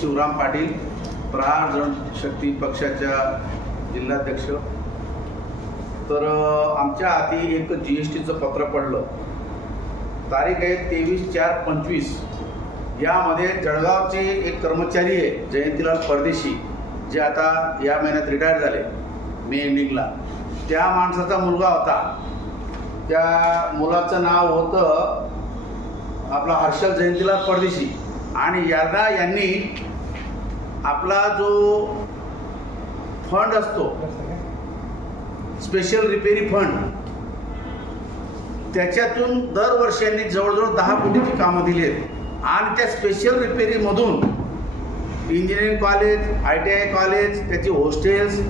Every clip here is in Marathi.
शिवराम पाटील, प्रहार जनशक्ती पक्षाच्या जिल्हाध्यक्ष. तर आमच्या हाती एक GSTचं पत्र पडलं. तारीख आहे 23/4/25. यामध्ये जळगावचे एक कर्मचारी आहे जयंतीलाल परदेशी, जे आता या महिन्यात रिटायर झाले मे एंडिंगला. त्या माणसाचा मुलगा होता. त्या मुलाचं नाव होतं आपला हर्षल जयंतीलाल परदेशी. आणि यांनी आपला जो फंड असतो स्पेशल रिपेरी फंड, त्याच्यातून दरवर्षी यांनी जवळजवळ 10 कोटीची कामं दिली आहेत. आणि त्या स्पेशल रिपेरीमधून इंजिनिअरिंग कॉलेज, ITI कॉलेज, त्याची हॉस्टेल्स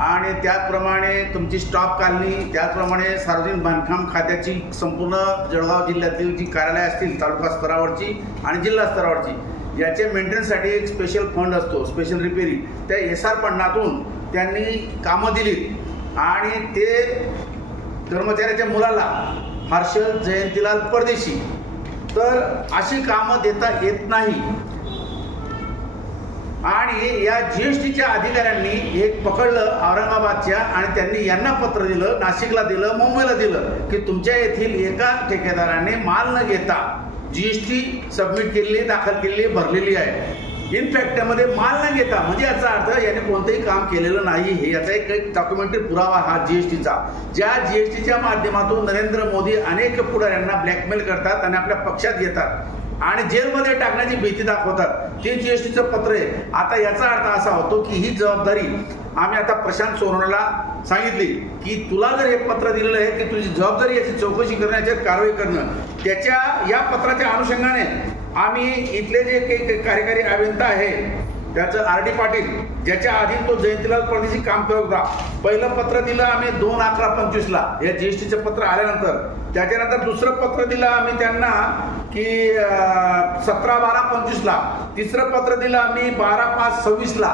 आणि त्याचप्रमाणे तुमची स्टॉप कॉलनी, त्याचप्रमाणे सार्वजनिक बांधकाम खात्याची संपूर्ण जळगाव जिल्ह्यातील जी कार्यालय असतील तालुका स्तरावरची आणि जिल्हा स्तरावरची, याच्या मेंटेनन्ससाठी एक स्पेशल फंड असतो स्पेशल रिपेरी. त्या SR फंडातून त्यांनी कामं दिलीत. आणि ते कर्मचाऱ्याच्या मुलाला हर्षल जयंतीलाल परदेशी, तर अशी कामं देता येत नाही. आणि या GSTच्या अधिकाऱ्यांनी एक पकडलं औरंगाबादच्या, आणि त्यांनी यांना पत्र दिलं, नाशिकला दिलं, मुंबईला दिलं की तुमच्या येथील एका ठेकेदाराने माल न घेता GST सबमिट केलेली, दाखल केलेली, भरलेली आहे. इनफॅक्ट त्यामध्ये माल न घेता, म्हणजे याचा अर्थ याने कोणतंही काम केलेलं नाही. हे याचा एक डॉक्युमेंटरी पुरावा हा GSTचा. ज्या GSTच्या माध्यमातून नरेंद्र मोदी अनेक पुढाऱ्यांना ब्लॅकमेल करतात आणि आपल्या पक्षात घेतात आणि जेलमध्ये टाकण्याची भीती दाखवतात, ते GSTचं पत्र आहे. आता याचा अर्थ असा होतो की ही जबाबदारी आम्ही आता प्रशांत सोनवणेला सांगितली की तुला जर हे पत्र दिलेलं आहे की तुझी जबाबदारी याची चौकशी करण्याची, कारवाई करणं. त्याच्या या पत्राच्या अनुषंगाने आम्ही इथले जे काही कार्यकारी अभियंता आहे त्याचं RD पाटील, ज्याच्या आधी तो जयंतीलाल परदेशी काम करत होता, पहिलं पत्र दिलं आम्ही 2/11/25ला या GSTचं पत्र आल्यानंतर. त्याच्यानंतर दुसरं पत्र दिलं आम्ही त्यांना की 17/12/25ला. तिसरं पत्र दिलं आम्ही 12/5/26ला.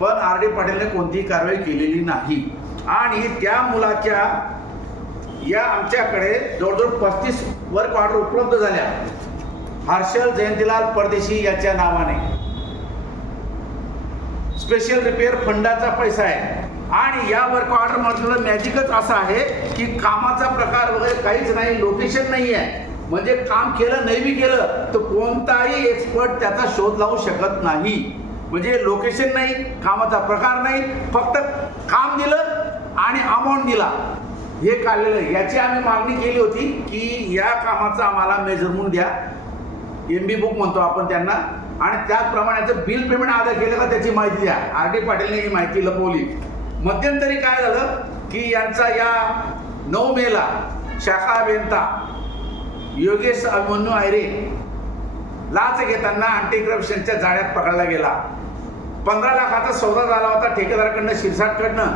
पण RD पाटीलने कोणतीही कारवाई केलेली नाही. आणि त्या मुलाच्या या आमच्याकडे जवळजवळ 35 वर्क ऑर्डर उपलब्ध झाल्या हर्षल जयंतीलाल परदेशी याच्या नावाने. स्पेशल रिपेअर फंडाचा पैसा आहे. आणि या वर्क ऑर्डर मधलं मॅजिकच असं आहे की कामाचा प्रकार वगैरे काहीच नाही, लोकेशन नाही आहे. म्हणजे काम केलं नाही बी केलं तर कोणताही एक्सपर्ट त्याचा शोध लावू शकत नाही. म्हणजे लोकेशन नाही, कामाचा प्रकार नाही, फक्त काम दिलं आणि अमाऊंट दिला, हे काढलेलं आहे. याची आम्ही मागणी केली होती की या कामाचा आम्हाला मेजरमेंट द्या, MB बुक म्हणतो आपण त्यांना, आणि त्याचप्रमाणे बिल पेमेंट अदा केलं का त्याची माहिती द्या. RD पाटीलने ही माहिती लपवली. मध्यंतरी काय झालं की यांचा या 9 मेला शाखा अभियंता योगेश अभिमन्यू आयरे लाच घेताना अँटी करप्शनच्या जाळ्यात पकडला गेला. 15 लाखाचा सौदा झाला होता ठेकेदाराकडनं, शिरसाटकडनं,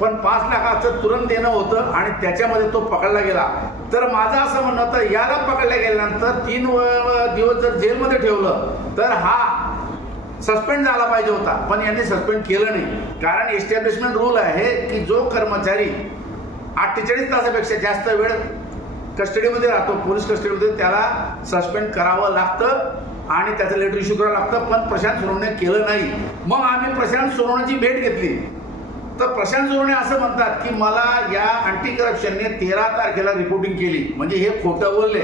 पण 5 लाखाचं तुरंत देणं होतं आणि त्याच्यामध्ये तो पकडला गेला. तर माझं असं म्हणणं होतं, याला पकडल्या गेल्यानंतर 3 दिवस जर जेलमध्ये ठेवलं तर हा सस्पेंड झाला पाहिजे होता, पण यांनी सस्पेंड केलं नाही. कारण एस्टॅब्लिशमेंट रूल आहे की जो कर्मचारी 48 तासापेक्षा जास्त वेळ कस्टडीमध्ये राहतो, पोलीस कस्टडीमध्ये, त्याला सस्पेंड करावं लागतं आणि त्याचं लेटर इश्यू करावं लागतं. पण प्रशांत सोनवणे केलं नाही. मग आम्ही प्रशांत सोनवणेची भेट घेतली. तर प्रशांत सोनवणे असं म्हणतात की मला या अँटी करप्शनने 13 तारखेला रिपोर्टिंग केली, म्हणजे हे खोटं बोलले.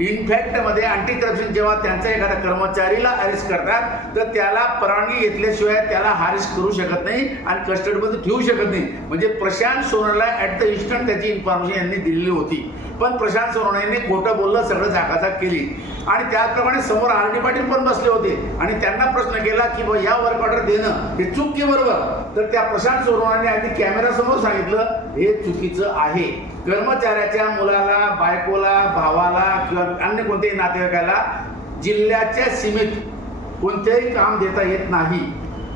इनफॅक्टमध्ये अँटी करप्शन जेव्हा त्यांच्या एखाद्या कर्मचारीला अरेस्ट करतात तर त्याला परवानगी घेतल्याशिवाय त्याला अरेस्ट करू शकत नाही आणि कस्टडीमध्ये ठेवू शकत नाही. म्हणजे प्रशांत सोनवणेला ॲट द इन्स्टंट त्याची इन्फॉर्मेशन यांनी दिलेली होती. पण प्रशांत सोनवणेने खोटं बोललं, सगळं झाकाझाक केली. आणि त्याचप्रमाणे समोर RD पाटील पण बसले होते आणि त्यांना प्रश्न केला की बा या वर्क ऑर्डर देणं हे चूक की बरोबर. तर त्या प्रशांत सोनवणेने अगदी कॅमेरासमोर सांगितलं हे चुकीचं आहे. कर्मचाऱ्याच्या मुलाला, बायकोला, भावाला किंवा अन्य कोणत्याही नातेवाईकाला जिल्ह्याच्या सीमेत कोणतेही काम देता येत नाही.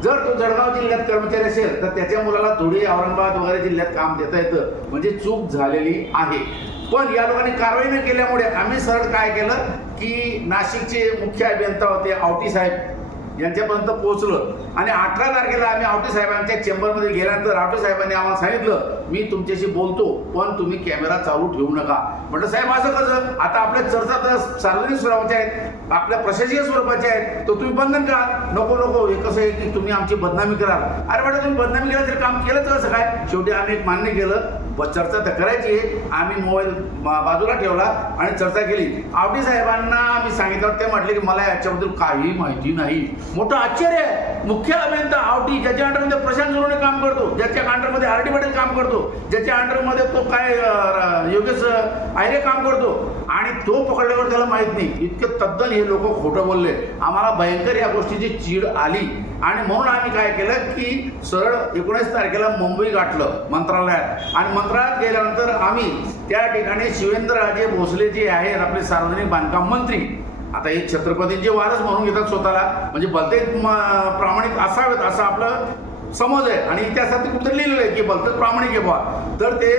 जर तो जळगाव जिल्ह्यात कर्मचारी असेल तर त्याच्या मुलाला धुळे, औरंगाबाद वगैरे जिल्ह्यात काम देता येतं. म्हणजे चूक झालेली आहे. पण या लोकांनी कारवाई न केल्यामुळे आम्ही सरळ काय केलं की नाशिकचे मुख्य अभियंता होते आवटी साहेब, यांच्यापर्यंत पोहोचलं आणि 18 तारखेला आम्ही आवटे साहेबांच्या चेंबरमध्ये गेल्यानंतर आवटे साहेबांनी आम्हाला सांगितलं मी तुमच्याशी बोलतो, पण तुम्ही कॅमेरा चालू ठेवू नका. म्हटलं साहेब असं कसं, आता आपल्या चर्चा तर सार्वजनिक स्वरूपाच्या आहेत, आपल्या प्रशासकीय स्वरूपाच्या आहेत, तर तुम्ही बंधन करा. नको नको, हे कसं आहे की तुम्ही आमची बदनामी कराल. अरे म्हटलं तुम्ही बदनामी केलं तरी काम केलं कसं काय. शेवटी आम्ही एक मान्य केलं, चर्चा तर करायची आहे. आम्ही मोबाईल बाजूला ठेवला आणि चर्चा केली. आवटी साहेबांना मी सांगितलं, ते म्हटले की मला याच्याबद्दल काही माहिती नाही. मोठं आश्चर्य आहे. मुख्य अभियंता आवटी, ज्याच्या अंडरमध्ये प्रशांत जोरोडे काम करतो, ज्याच्या अंडरमध्ये आर डी पाटील काम करतो, ज्याच्या अंडरमध्ये तो काय योगेश आयरे काम करतो, आणि तो पकडल्यावर त्याला माहित नाही. इतके तद्दन हे लोक खोटं बोलले. आम्हाला भयंकर या गोष्टीची चीड आली आणि म्हणून आम्ही काय केलं की सरळ 19 तारखेला मुंबई गाठलं मंत्रालयात. आणि मंत्रालयात गेल्यानंतर आम्ही त्या ठिकाणी शिवेंद्रराजे भोसले जे आहेत आपले सार्वजनिक बांधकाम मंत्री, आता हे छत्रपतींचे वारस म्हणून घेतात स्वतःला, म्हणजे भलते प्रामाणिक असावेत असं आपलं समज आहे. आणि इतिहासात कुठं लिहिलेलं आहे की भलतंच प्रामाणिक आहे बा. तर ते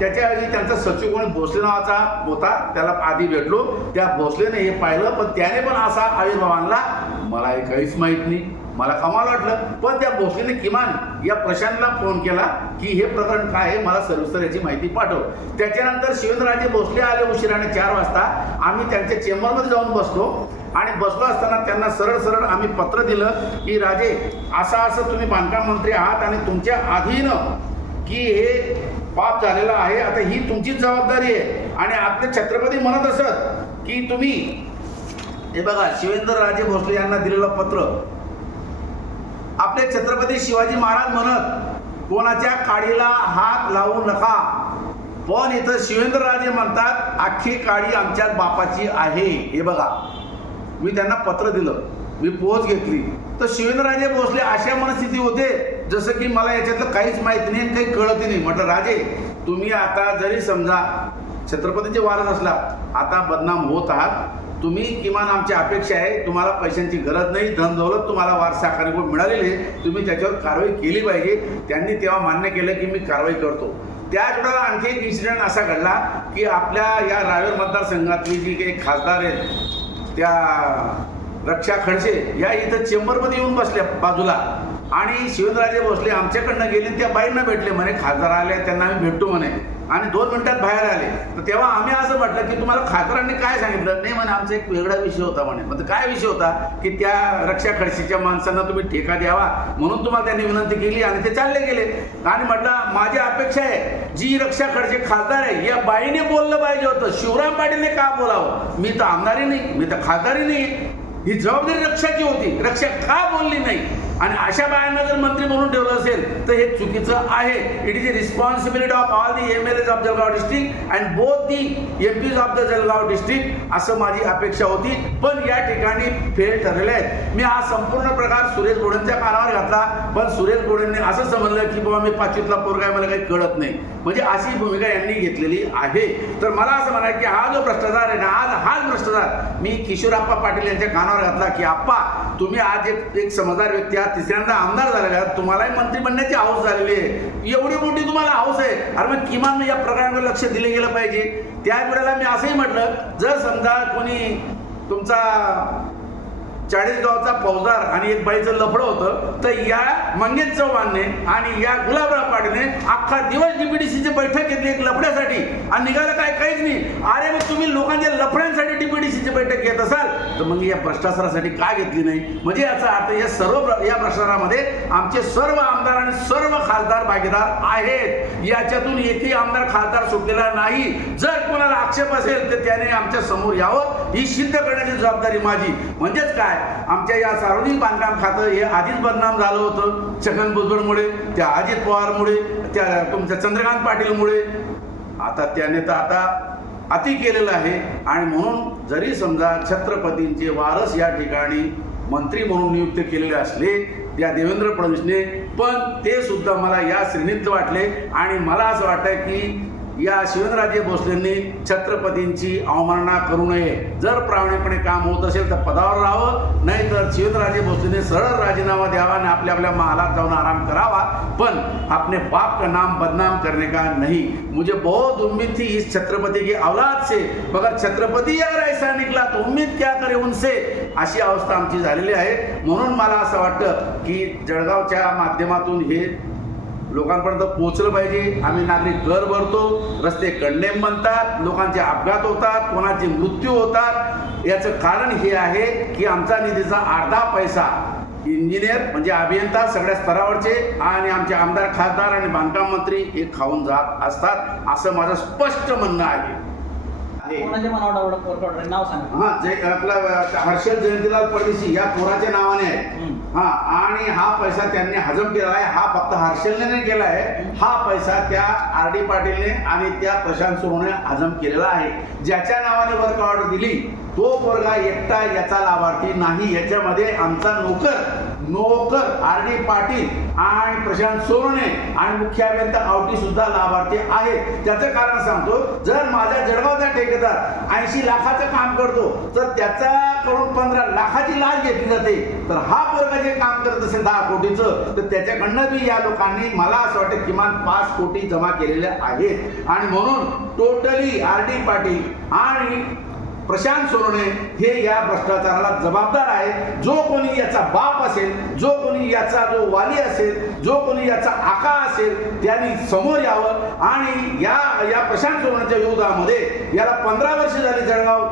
त्याच्या आधी त्यांचा सचिव कोणी भोसले नावाचा होता, त्याला आधी भेटलो. त्या भोसलेने हे पाहिलं, पण त्याने पण असा आविर्भाव आणला, मला हे काहीच माहीत नाही. मला कमाल वाटलं. पण त्या भोसलेने किमान या प्रशांतला फोन केला की हे प्रकरण काय आहे, मला सविस्तर याची माहिती पाठव. त्याच्यानंतर शिवेंद्रराजे भोसले आले उशिराने 4 वाजता. आम्ही त्यांच्या चेंबरमध्ये जाऊन बसलो आणि बसलो असताना त्यांना सरळ सरळ आम्ही पत्र दिलं की राजे, असं असं तुम्ही बांधकाम मंत्री आहात आणि तुमच्या अधीन की हे पाप झालेलं आहे, आता ही तुमचीच जबाबदारी आहे. आणि आपले छत्रपती म्हणत असत की तुम्ही हे बघा, शिवेंद्रराजे भोसले यांना दिलेलं पत्र, आपले छत्रपती शिवाजी महाराज म्हणत कोणाच्या काडीला हात लावू नका, पण इथं शिवेंद्रराजे म्हणतात अख्खी काडी आमच्याच बापाची आहे. हे बघा, मी त्यांना पत्र दिलं, मी पोच घेतली. तर शिवेंद्रराजे भोसले अशा मनस्थिती होते जसं की मला याच्यातलं काहीच माहिती नाही, काही कळत नाही. म्हटलं राजे, तुम्ही आता जरी समजा छत्रपतीचे वारस असला, आता बदनाम होत आहात. तुम्ही किमान आमची अपेक्षा आहे, तुम्हाला पैशांची गरज नाही, धन दौलत तुम्हाला वारसाखाने मिळालेली आहे, तुम्ही त्याच्यावर कारवाई केली पाहिजे. त्यांनी तेव्हा मान्य केलं की मी कारवाई करतो. त्याच वेळेला आणखी एक इन्सिडेंट असा घडला की आपल्या या रावेर मतदारसंघातली जी काही खासदार आहेत, त्या रक्षा खडसे या इथं चेंबरमध्ये येऊन बसल्या बाजूला. आणि शिवेंद्रराजे भोसले आमच्याकडनं गेले, त्या बाईंना भेटले, म्हणे खासदार आले, त्यांना आम्ही भेटतो म्हणे. आणि 2 मिनिटात बाहेर आले. तर तेव्हा आम्ही असं म्हटलं की तुम्हाला खासदारांनी काय सांगितलं. नाही म्हणे, आमचा एक वेगळा विषय होता म्हणे. म्हणजे काय विषय होता की त्या रक्षा खडसेच्या माणसांना तुम्ही ठेका द्यावा म्हणून तुम्हाला त्यांनी विनंती केली आणि ते चालले गेले. आणि म्हटलं माझी अपेक्षा आहे, जी रक्षा खडसे खासदार आहे या बाईने बोललं पाहिजे होतं, शिवराम पाटीलने का बोलावं. मी तर आमदारी नाही, मी तर खासदारी नाही, ही जबाबदारी रक्षाची होती, रक्षा का बोलली नाही. आणि अशा बायांना जर मंत्री म्हणून ठेवलं असेल तर हे चुकीचं आहे. It is the responsibility of all the MLAs of Jalgaon district and both the MPs of the Jalgaon district, असं माझी अपेक्षा होती. पण या ठिकाणी फेल ठरलेले आहेत. मी हा संपूर्ण प्रकार सुरेश गोडेंच्या कानावर घातला, पण सुरेश गोडेंनी असं समजलं की बाबा मी 5वीतला पोरगा आहे, मला काही कळत नाही. म्हणजे अशी भूमिका यांनी घेतलेली आहे. तर मला असं म्हणायचं की हा जो भ्रष्टाचार आहे ना, आज हाच भ्रष्टाचार मी किशोरप्पा पाटील यांच्या कानावर घातला की आप्पा, तुम्ही आज एक समजदार व्यक्ती आहात, 3ऱ्यांदा आमदार झालेले आहात, तुम्हालाही मंत्री बनण्याची हौस झालेली आहे, एवढी मोठी तुम्हाला हौस आहे, अरे मग किमान या प्रकरणाकडे लक्ष दिले गेलं पाहिजे. त्या वेळेला मी असंही म्हटलं, जर समजा कोणी तुमचा 40 गावचा फौजदार आणि एक बाईचं लफडं होतं, तर या मंगेश चव्हाणने आणि या गुलाबराव पाटीलने अख्खा दिवस DPDCची बैठक घेतली एक लफड्यासाठी आणि निघालं काय, काहीच नाही. अरे मग तुम्ही लोकांच्या लफड्यांसाठी DPDCची बैठक घेत असाल तर मग या भ्रष्टाचारासाठी का घेतली नाही. म्हणजे याचा अर्थ या सर्व या भ्रष्टाचारामध्ये आमचे सर्व आमदार आणि सर्व खासदार भागीदार आहेत. याच्यातून एकही आमदार खासदार सुटलेला नाही. जर कोणाला आक्षेप असेल तर त्याने आमच्या समोर यावं, ही सिद्ध करण्याची जबाबदारी माझी. म्हणजेच काय, आमच्या या सार्वजनिक बांधकाम खातं हे आधीच बदनाम झालं होतं छगन भुजबळमुळे, त्या अजित पवारमुळे, त्या तुमच्या चंद्रकांत पाटीलमुळे. आता त्याने तर आता अति केलेलं आहे. आणि म्हणून जरी समजा छत्रपतींचे वारस या ठिकाणी मंत्री म्हणून नियुक्त केलेले असले त्या देवेंद्र फडणवीसने, पण ते सुद्धा मला या श्रेणीत वाटले. आणि मला असं वाटतं की या शिवेंद्रराजे भोसलेंनी छत्रपतींची अवमानना करू नये. जर प्रामाणिकपणे काम होत असेल तर पदावर राहावं, नाही तर शिवेंद्रराजे भोसलेने सरळ राजीनामा द्यावा आणि आपल्या आपल्या महालात जाऊन आराम करावा. पण अपने बाप का नाम बदनाम करने का नहीं. मुझे बहुत उम्मीद थी इस छत्रपति की औलाद से, मगर छत्रपति अगर ऐसा निकला तो उम्मीद क्या करे उनसे, अशी अवस्था आमची झालेली आहे. म्हणून मला असं वाटतं की जळगावच्या माध्यमातून हे लोकांपर्यंत पोहोचलं पाहिजे. आम्ही नागरिक कर भरतो, रस्ते कंडेम बनतात, लोकांचे अपघात होतात, कोणाचे मृत्यू होतात. याचं कारण हे आहे की आमचा निधीचा अर्धा पैसा इंजिनियर म्हणजे अभियंता सगळ्या स्तरावरचे आणि आमचे आमदार, खासदार आणि बांधकाम मंत्री हे खाऊन जात असतात, असं माझं स्पष्ट म्हणणं आहे. नाव सांगा. आपला हर्षल जयंतीलाल परदेशी या पोराच्या नावाने आहे. आणि हा पैसा त्यांनी हजम केला आहे. हा फक्त हर्षलने नाही केला आहे, हा पैसा त्या RD पाटीलने आणि त्या प्रशांत सोनवणे हजम केलेला आहे. ज्याच्या नावाने वर्क ऑर्डर दिली तो पोरगा एकटा याचा लाभार्थी नाही. याच्यामध्ये आमचा नोकर RD पाटील आणि प्रशांत सोनवणे आणि मुख्य अभियंता आवटी सुद्धा लाभार्थी आहेत. त्याचं कारण सांगतो, जर माझ्या जळगावचा ठेकेदार 80 लाखाचं काम करतो तर त्याच्याकडून 15 लाखाची लाच घेतली जाते, तर हा पोरगा जे काम करत असेल 10 कोटीचं तर त्याच्याकडनं बी या लोकांनी मला असं वाटतं किमान 5 कोटी जमा केलेले आहेत. आणि म्हणून टोटली RD पाटील आणि प्रशांत सोनवणे हे या भ्रष्टाचाराला जबाबदार आहे. जो कोणी याचा बाप असेल, जो कोणी याचा जो वाली असेल, जो कोणी याचा आका असेल त्यांनी समोर यावं. आणि या प्रशांत सोनवणेच्या विरोधामध्ये याला 15 वर्ष झाली जळगाव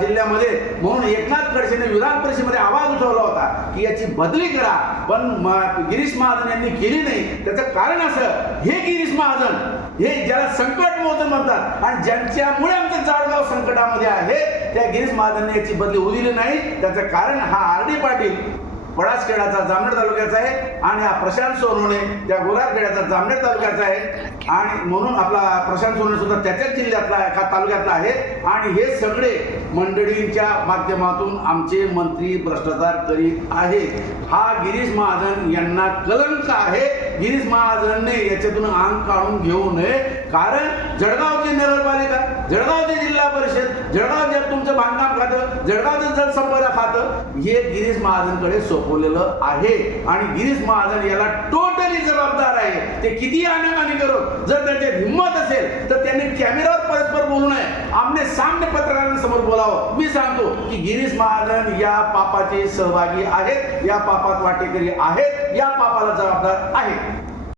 जिल्ह्यामध्ये, म्हणून एकनाथ खडसेने विधान परिषदेमध्ये आवाज उठवला होता की याची बदली करा, पण गिरीश महाजन यांनी केली नाही. त्याचं कारण असं, हे गिरीश महाजन हे ज्याला संकट मोहन म्हणतात आणि ज्यांच्यामुळे आमचं जळगाव संकटामध्ये आहे त्या गिरीश महाजनने याची बदली होऊ दिली नाही. त्याचं कारण हा RD पाटील पळासखेडाचा जामनेर तालुक्याचा आहे आणि हा प्रशांत सोनवणे त्या गोलारखेड्याचा जामनेर तालुक्याचा आहे. आणि म्हणून आपला प्रशांत सोनवणे सुद्धा त्याच्याच जिल्ह्यातला तालुक्यातला आहे. आणि हे सगळे मंडळींच्या माध्यमातून आमचे मंत्री भ्रष्टाचार करीत आहेत. हा गिरीश महाजन यांना कलंक आहे. गिरीश महाजनने याच्यातून अंग काढून घेऊ नये. कारण जळगावची नगरपालिका, जळगावचे जिल्हा परिषद, जळगाव तुमचं बांधकाम खातं, जळगावचं जलसंपदा खातं हे गिरीश महाजनकडे सोपवलेलं आहे. आणि गिरीश महाजन याला टोटली जबाबदार आहे. ते किती आनाकानी करो, जर त्यांची हिंमत असेल तर त्यांनी कॅमेऱ्यावर परस्पर बोलू नये, आमने सामने पत्रकारांसमोर बोलावं. मी सांगतो की गिरीश महाजन या पापाचे सहभागी आहेत, या पापात वाटेकरी आहेत, या पापाला जबाबदार आहेत.